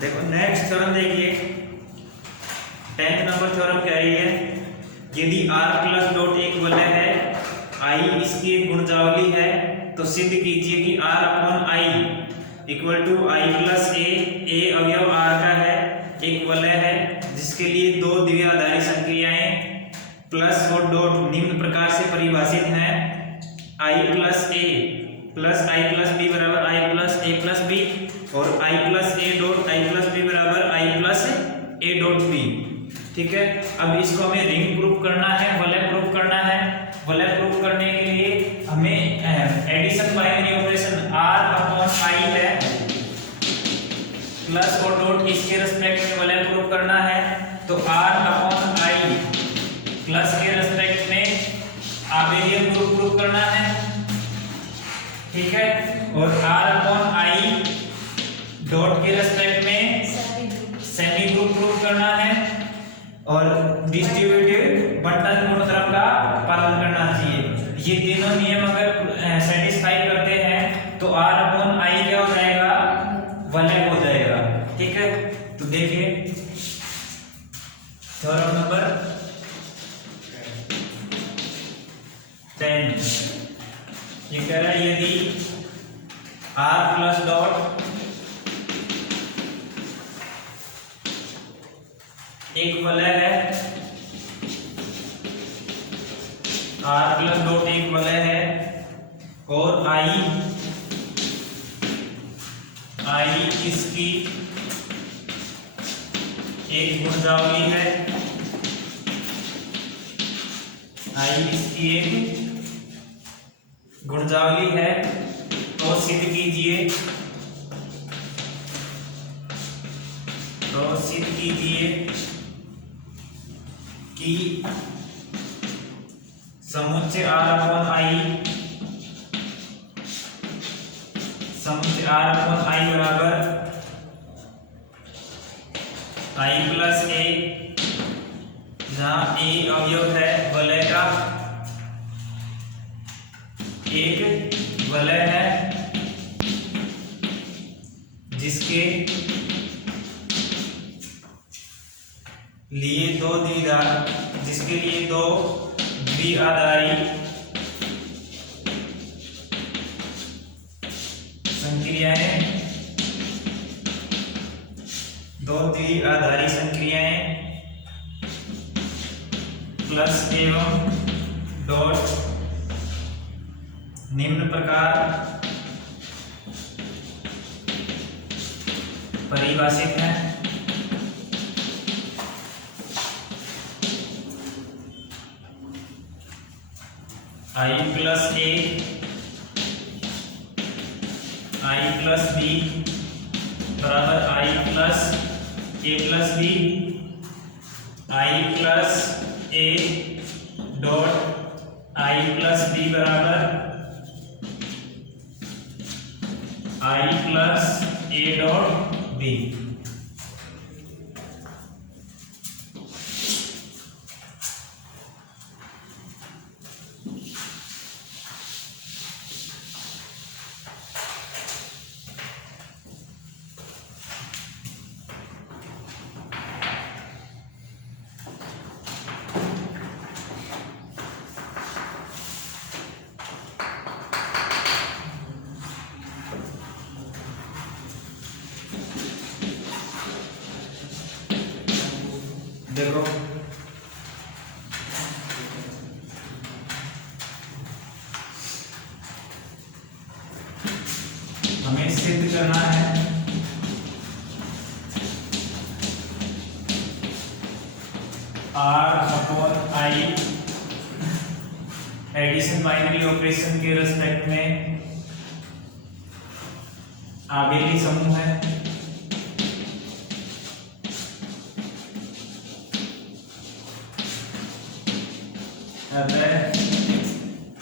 देखो next theorem देखिए, 10th number theorem कह रही है यदि r प्लस डॉट एक वलय है, i इसकी एक गुणजावली है, तो सिद्ध कीजिए कि r upon i equal to i plus a अवयव r का है, एक वलय है जिसके लिए दो द्विआधारी संक्रियाएं प्लस और डॉट निम्न प्रकार से परिभाषित हैं, i plus a plus I plus B बराबर I plus A plus B और I plus A dot I plus B बराबर I plus A dot B. ठीक है, अब इसको हमें रिंग प्रूफ करना है, वलय प्रूफ करना है। वलय प्रूफ करने के लिए हमें addition binary operation r upon I है प्लस और डॉट इसके रिस्पेक्ट में वलय प्रूफ करना है, तो r अपॉन आई प्लस के रिस्पेक्ट में आबेलियन प्रूफ करना है। ठीक है, और r अपॉन आई डॉट के रेस्पेक्ट में सेमी ग्रुप प्रूफ करना है और डिस्ट्रीब्यूटिव बंटन गुणधर्म का पालन करना चाहिए। ये तीनों नियम अगर सेटिस्फाई करते हैं तो r अपॉन आई क्या हो जाएगा, वलय हो जाएगा। ठीक है, तो देखिए थ्योरम नंबर 10 ये कह रहा है यदि r प्लस डॉट एक वलय है, r प्लस डॉट एक वलय है और i इसकी एक गुणजावली है, i इसकी एक गुणजावली है, तो सिद्ध कीजिए कि समुच्चय r अपॉन आई बराबर i प्लस ए, जहां a अवयव है वलय का, एक वलय है जिसके लिए दो द्विआधारी संक्रियाएं प्लस एवं डॉट निम्न प्रकार परिभाषित है। I plus A I plus B बराबर I plus A plus B, I plus A dot I plus B बराबर I plus A dot B. देखो हमें सिद्ध करना है r upon I addition binary operation के रिस्पेक्ट में आबेली समूह है,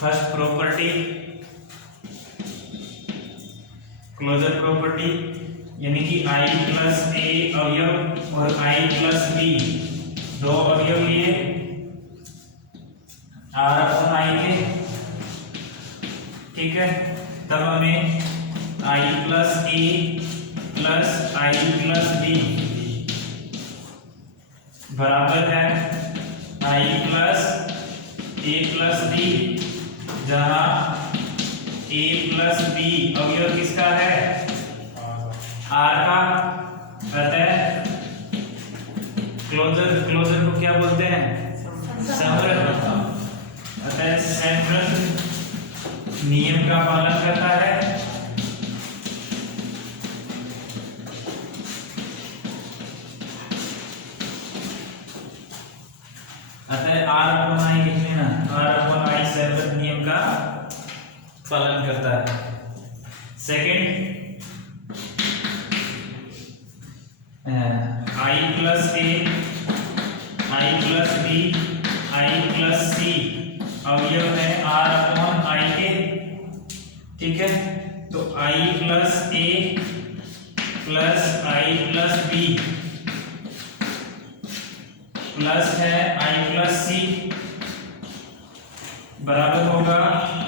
फर्स्ट प्रॉपर्टी क्लोजर प्रॉपर्टी, यानी कि i प्लस ए अवयव और i प्लस बी दो अवयव लिए r अपॉन i के। ठीक है, तब हमें i plus A plus I plus B बराबर है I plus A plus B, जहां ए प्लस बी अवयव किसका है? आर का। अतः क्लोजर को क्या बोलते हैं? समग्र। अतः समग्र नियम का पालन करता है। अतः आर अपॉन आई लिख लेना, आर अपॉन आई समग्र नियम का पालन करता है। Second, I plus A, I plus B, I plus सी अवयव है आर अपॉन आई के। ठीक है, तो I plus A plus I plus B plus है आई प्लस सी बराबर होगा,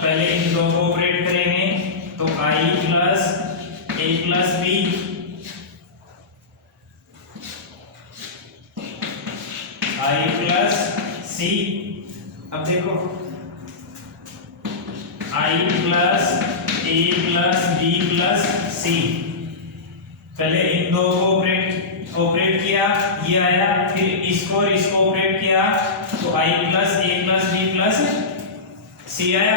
पहले इन दो को ऑपरेट करेंगे तो I plus A plus B I plus C. अब देखो I plus A plus B plus C, पहले इन दो को ऑपरेट किया, ये आया, फिर इसको और इसको ऑपरेट किया तो I plus A plus B plus सी आया।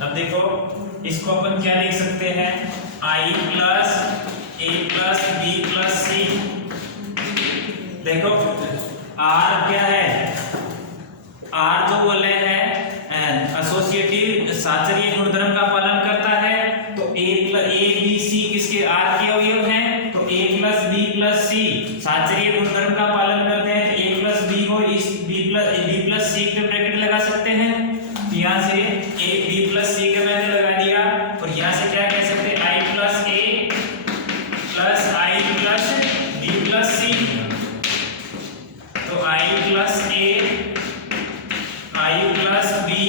अब देखो इसको अपन क्या लिख सकते हैं? I plus A plus B plus सी। देखो आर क्या है? आर जो बोले हैं एसोसिएटिव साचर्य गुणधर्म का पालन करता है, तो ए बी सी किसके? आर के अवयव हैं, तो ए प्लस बी प्लस सी साचर्य गुणधर्म का पालन करते हैं, तो ए प्लस बी को इस बी प्लस सी पे ब्रैकेट लगा सकते हैं। यहाँ से ए बी प्लस सी का मैंने लगा दिया, और यहाँ से क्या कह सकते हैं? I plus A plus I plus B plus C, तो I plus A I plus B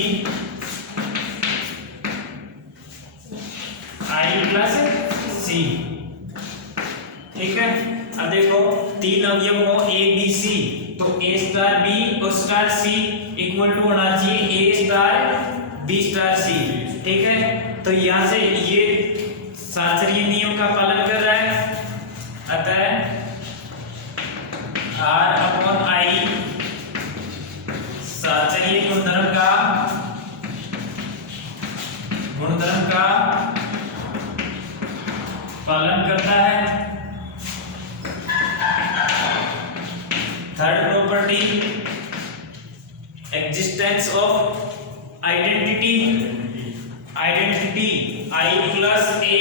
I plus C. ठीक है, अब देखो तीन अवयव हो ए बी सी, तो ए स्टार बी और स्टार सी इक्वल टू होना चाहिए ए स्टार बी स्टार सी। ठीक है, तो यहां से ये साचर्य नियम का पालन कर रहा है। अतः आर अपॉन आई साचर्य गुणधर्म का पालन करता है। Third property, existence of identity I plus A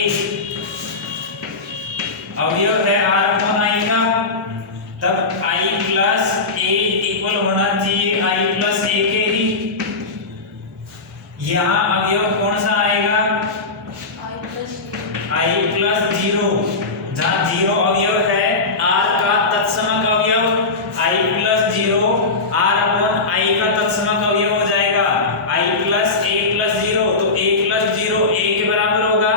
अवयव है आर अपॉन आई का, तब आई प्लस ए इक्वल होना चाहिए आई प्लस ए के ही। यहाँ अवयव कौन सा आएगा? आई प्लस जीरो, जहां जीरो अवयव है आर का तत्समक अवयव I plus zero R upon I का तत्समक अवयव हो जाएगा I plus A plus zero, तो ए प्लस जीरो ए के बराबर होगा,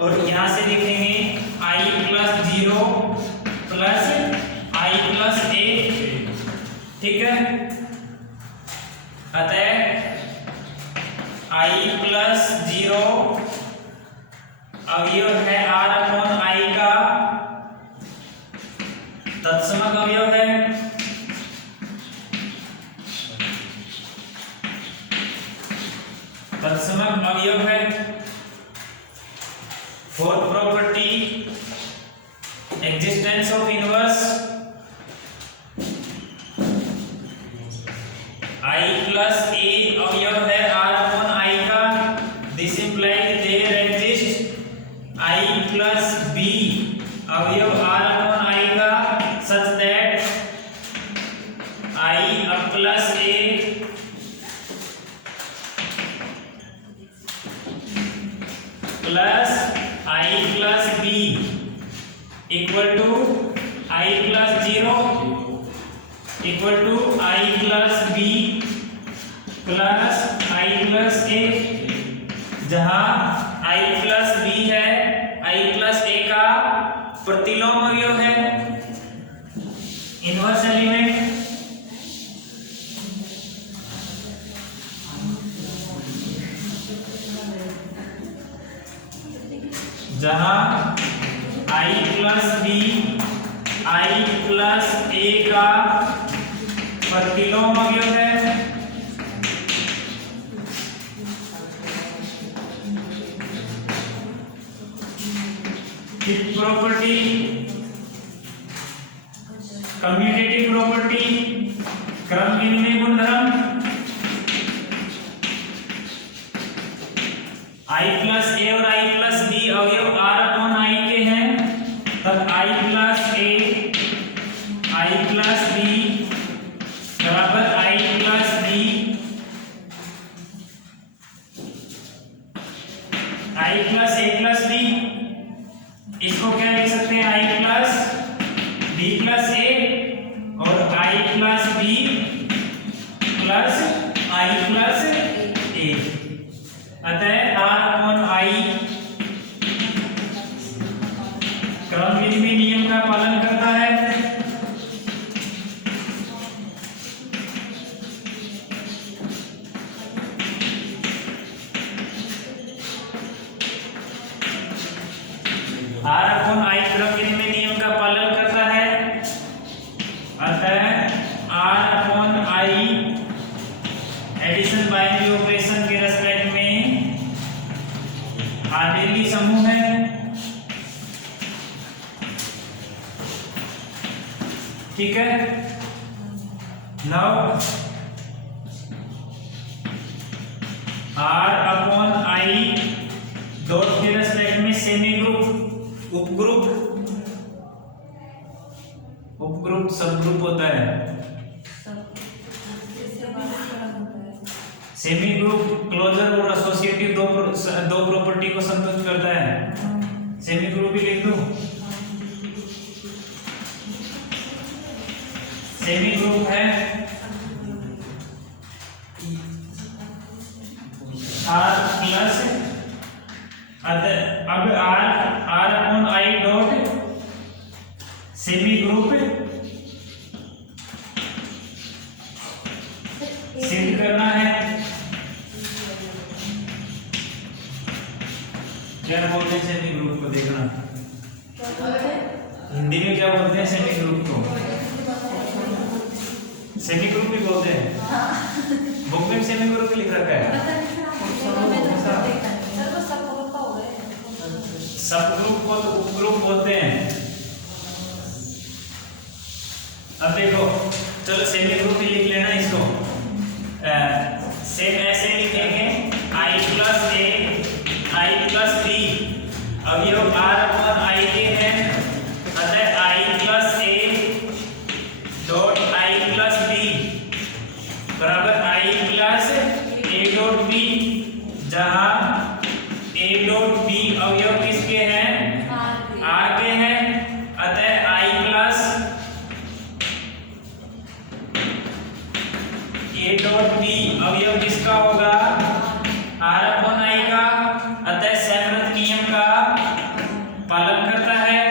और यहां से लिखेंगे I plus zero plus I plus ए। ठीक है, अतः आई प्लस जीरो अवयव है आर अपॉन आई का तत्समक अवयव है, तत्समक अवयव है। Fourth property, existence of inverse I plus A अवयव है आर अपॉन आई का, this implies there exist I plus B अवयव आर अपॉन आई का such that I plus A plus I plus B equal to I plus zero. Equal to I plus B plus I plus A, जहां I plus B है I plus ए का प्रतिलोम अवयव है, inverse element. जहां I plus B I plus ए का प्रतिलोम अवयव है, प्रॉपर्टी कम्यूटेटिव प्रॉपर्टी क्रम विनिमय गुणधर्म, आई प्लस ए और आई प्लस बी अवयव आर अपॉन आई के हैं, तब I plus A I plus B बराबर I plus B I plus A plus B. इसको क्या लिख सकते हैं, I plus B plus A और I plus B plus I plus A. अतः आर अपॉन आई क्रम विनिमय नियम का पालन करता है। आर अपॉन आई क्रम विनिमय नियम का पालन करता है, अतः R upon I addition binary operation के रेस्पेक्ट में आबेली समूह है। ठीक है, now R upon I dot के रेस्पेक्ट में सेमी ग्रुप उपग्रुप उपग्रुप सब ग्रुप होता है, सेमी ग्रुप क्लोजर और एसोसिएटिव दो प्रॉपर्टी को संतुष्ट करता है। सेमी ग्रुप भी लिख दूं, सेमी ग्रुप है आर प्लस, अब R upon I dot semigroup सिद्ध करना है। क्या बोलते हैं सेमी ग्रुप को, देखना हिंदी में क्या बोलते हैं सेमी ग्रुप को, सेमी ग्रुप भी बोलते हैं, बुक में सेमी ग्रुप लिख रखा है। सब ग्रुप को तो उपग्रुप बोलते हैं। अब देखो, चलो सेमी ग्रुप ही लिख लेना इसको, सेम ऐसे लिखेंगे I plus A I plus B अवयव आर अपॉन आई के हैं, अतः I plus A dot I plus B बराबर I plus A dot B, जहां ए डॉट बी अवयव किसके हैं, आर के हैं, अतः I plus A dot B अवयव किसका होगा, आर अपॉन आई का, अतः सैद्धांतिक नियम का पालन करता है।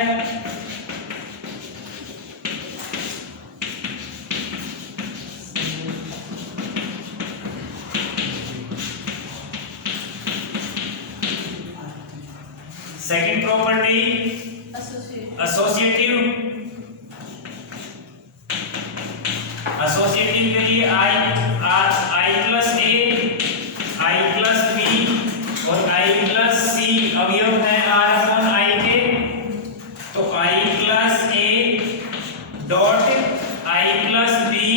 सेकंड प्रॉपर्टी एसोसिएटिव, एसोसिएटिव के लिए आई plus A I plus B और आई प्लस सी अवयव है आर अपॉन आई के, तो I plus A dot I plus B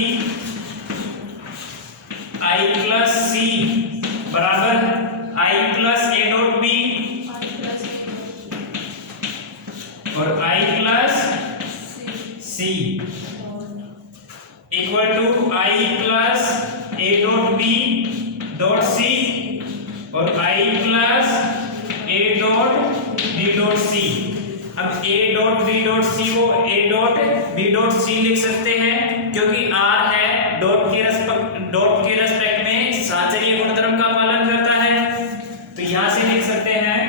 I plus C बराबर I plus A dot B और I plus C equal to I plus A dot B dot C और I plus A dot B dot C. अब A dot B dot C को A dot B dot C लिख सकते हैं, क्योंकि are है dot के respect में साचरीय गुणधर्म का पालन करता है, तो यहां से लिख सकते हैं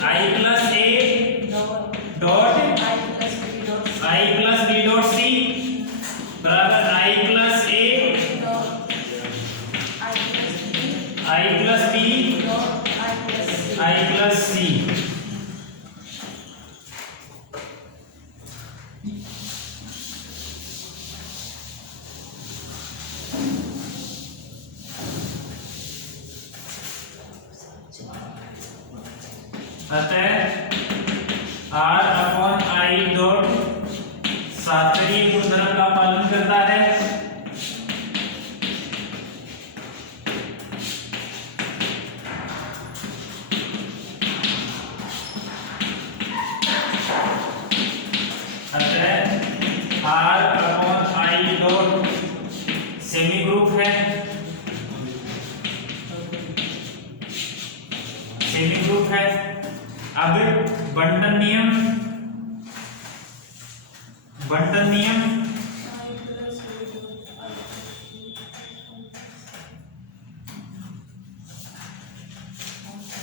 i plus a dot i plus b dot c बराबर i plus a i plus b i plus c। अतः r अपॉन i डॉट साचरीय गुणधर्म का पालन करता है। अतः r upon i dot semigroup है, सेमी ग्रुप है। अब बंटन नियम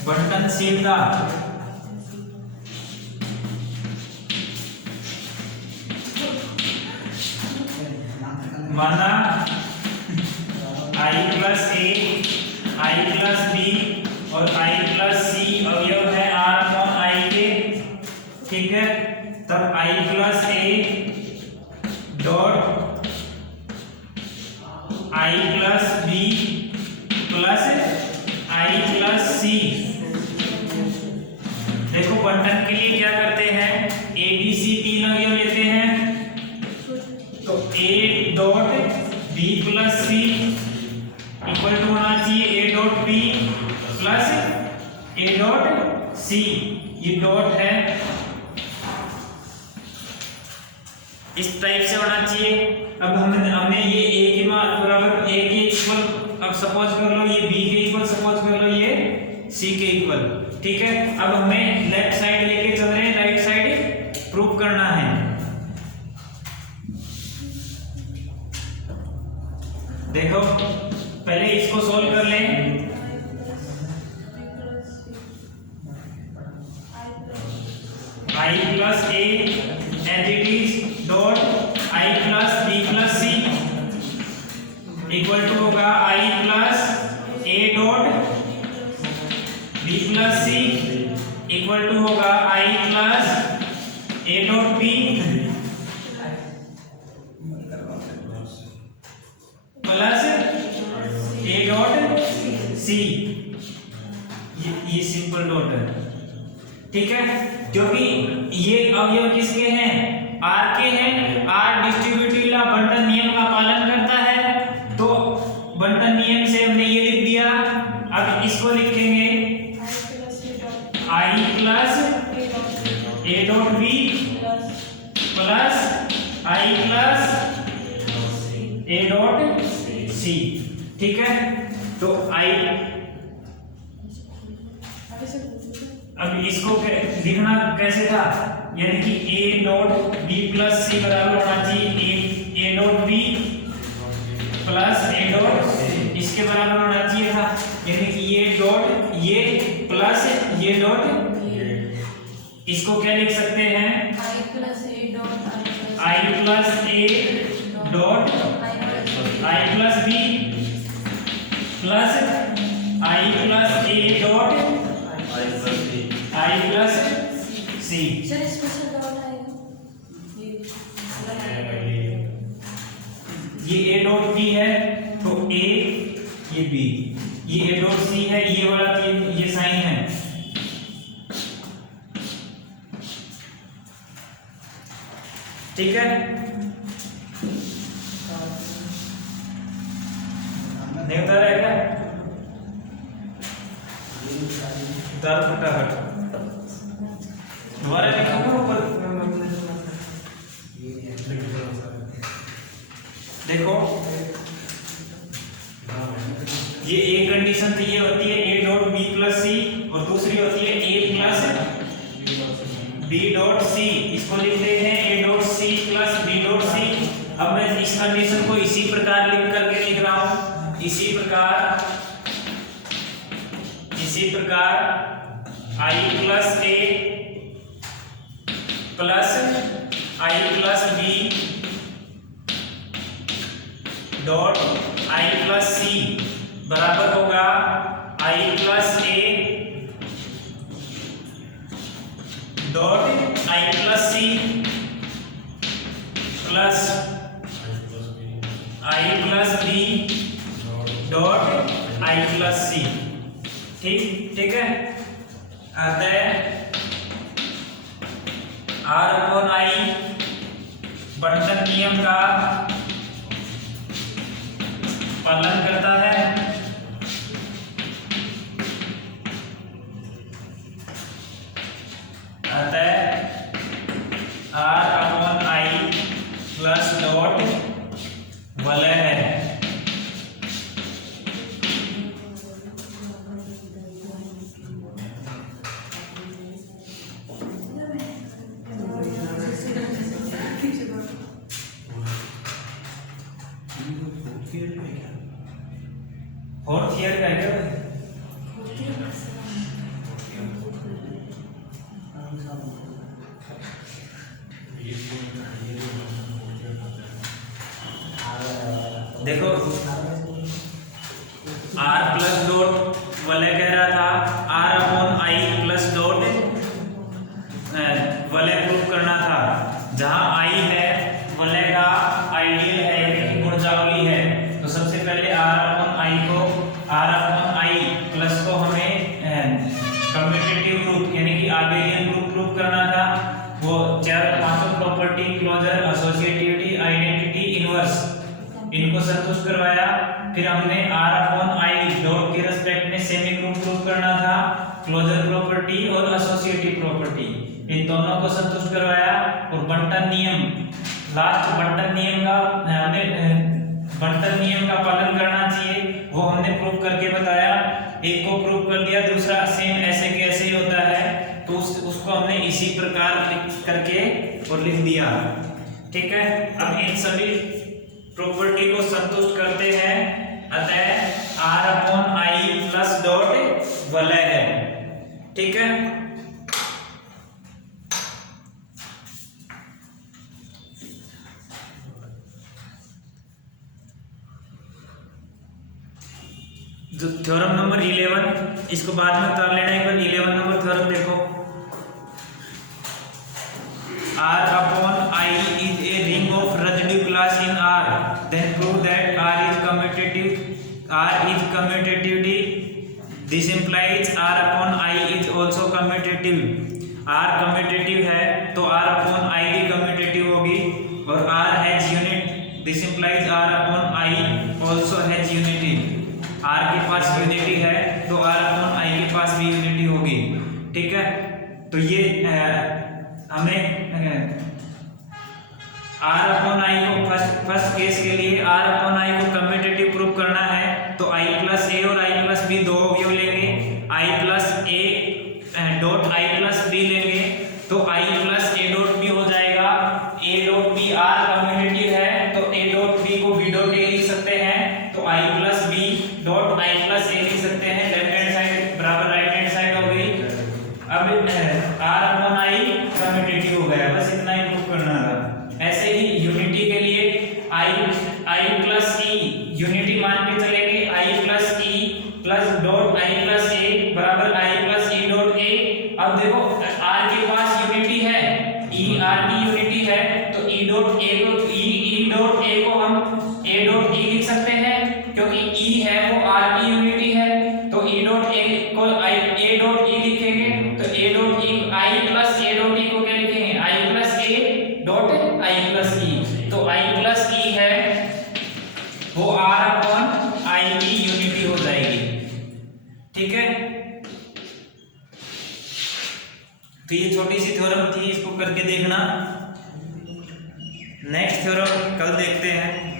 बंटनशीलता माना i plus a i plus b और i प्लस c अवयव है r अपॉन i के, ठीक है। तब i plus a dot i plus b plus i plus c। देखो बंटन के लिए क्या करते हैं, a b c तीन अवयव लेते हैं, तो a dot b plus c equal to होना चाहिए a dot b plus a dot c। ये डॉट है, इस टाइप से होना चाहिए। अब हमें ये a के मान बराबर a के इक्वल, अब सपोज कर लो ये b के इक्वल, सपोज कर लो ये c के इक्वल, ठीक है। अब हमें लेफ्ट साइड लेके चल रहे हैं, राइट साइड प्रूव करना है। देखो पहले इसको सोल्व कर लें। i plus a as it is dot i plus b plus c equal to होगा i plus a dot b plus c equal to होगा i plus a dot b plus a dot c। ये simple dot है, ठीक है। क्योंकि ये अवयव किसके हैं, r के हैं। r डिस्ट्रीब्यूटिव लॉ बंटन नियम का पालन करता है, तो बंटन नियम से हमने ये लिख दिया। अब इसको लिखेंगे i plus a dot b plus i plus a dot c, ठीक है। तो i अब इसको लिखना कैसे था, यानी कि a dot b plus c बराबर होना चाहिए a dot b plus a dot इसके बराबर होना चाहिए था, यानी कि ये डॉट ये प्लस ये डॉट। इसको क्या लिख सकते हैं, i plus a dot i plus b plus i plus a dot i plus c। ये a डॉट b है, तो a ये b, ये a डॉट c है, ये वाला ये साइन है, ठीक है। नहीं उतार है क्या, उतार फटाफट दोबारा लिखूंगा ऊपर। देखो ये एक कंडीशन तो ये होती है a dot b plus c और दूसरी होती है a plus b dot c। इसको लिखते हैं a dot c plus b dot c। अब मैं इसी प्रकार I plus A plus I plus B dot I plus C बराबर होगा I plus A dot I plus C plus I plus B dot I plus C. ठीक है। अतः R upon I बंटन नियम का पालन करता है। अतः R upon I plus dot वलय है। और थियर का क्या देखो R प्लस डॉट वलय कह रहा था R upon I plus dot वलय प्रूफ करना था। जहां I है वलय का आइडियल है यानी गुणजावली है, तो सबसे पहले R अपॉन I प्लस को हमें कम्यूटेटिव ग्रुप यानी कि आबेलियन ग्रुप प्रूफ करना था। वो चार पांचों property closure associativity identity inverse इनको संतुष्ट करवाया। फिर हमने R अपॉन I डॉट के रेस्पेक्ट में सेमी ग्रुप प्रूफ करना था, क्लोजर प्रॉपर्टी और एसोसिएटिव प्रॉपर्टी इन दोनों को संतुष्ट करवाया। और बंटन नियम लास्ट बंटन नियम का पालन करना चाहिए, वो हमने प्रूफ करके बताया। एक को प्रूफ कर दिया, दूसरा सेम ऐसे के ऐसे ही होता है, तो उसको हमने इसी प्रकार करके और लिख दिया। ठीक है। अब इन सभी प्रॉपर्टी को संतुष्ट करते हैं, अतः R upon I plus dot वलय है। ठीक है। जो थ्योरम नंबर 11 इसको बाद में उतार लेना। एक बार 11 नंबर थ्योरम देखो। R upon I is a ring of residue class in R. Then prove that R is commutativity. This implies R upon I is also commutative. R commutative है तो R upon I भी commutative होगी, और R has unit. This implies R upon I also has unity. R के पास unity है तो R upon I के पास भी यूनिटी होगी। ठीक है। तो ये हमें R अपॉन I को फर्स्ट केस के लिए R अपॉन I को कम्यूटेटिव प्रूफ करना है, तो I प्लस ए और I प्लस बी दो अवयव लेंगे। I plus A dot I plus B लेंगे तो I plus A dot B हो जाएगा। A dot B R commutative है तो ए डॉट बी को बी डॉट ए लिख सकते हैं, तो I plus B dot I plus A लिख सकते हैं। लेफ्ट हैंड साइड बराबर राइट हैंड साइड हो गई। अब R अपॉन I कम्यूटेटिव हो गया, बस इतना ही प्रूफ करना था। ऐसे ही यूनिटी के लिए I प्लस ई यूनिटी मान के चलेंगे। I plus E plus dot I plus A बराबर I plus E dot A. अब देखो R के पास यूनिटी है, ई आर की यूनिटी है, तो ई डॉट ए को हम ए डॉट ई लिख सकते हैं, क्योंकि ई है वो आर की यूनिटी है। तो ई डॉट ए को ए डॉट ई लिखेंगे, तो A dot E I plus A dot E को क्या लिखेंगे, I plus A dot I plus E. तो आई प्लस ई है वो आर अपॉन आई की यूनिटी हो जाएगी। ठीक है। तो ये छोटी सी थ्योरम थी, इसको करके देखना। नेक्स्ट थ्योरम कल देखते हैं।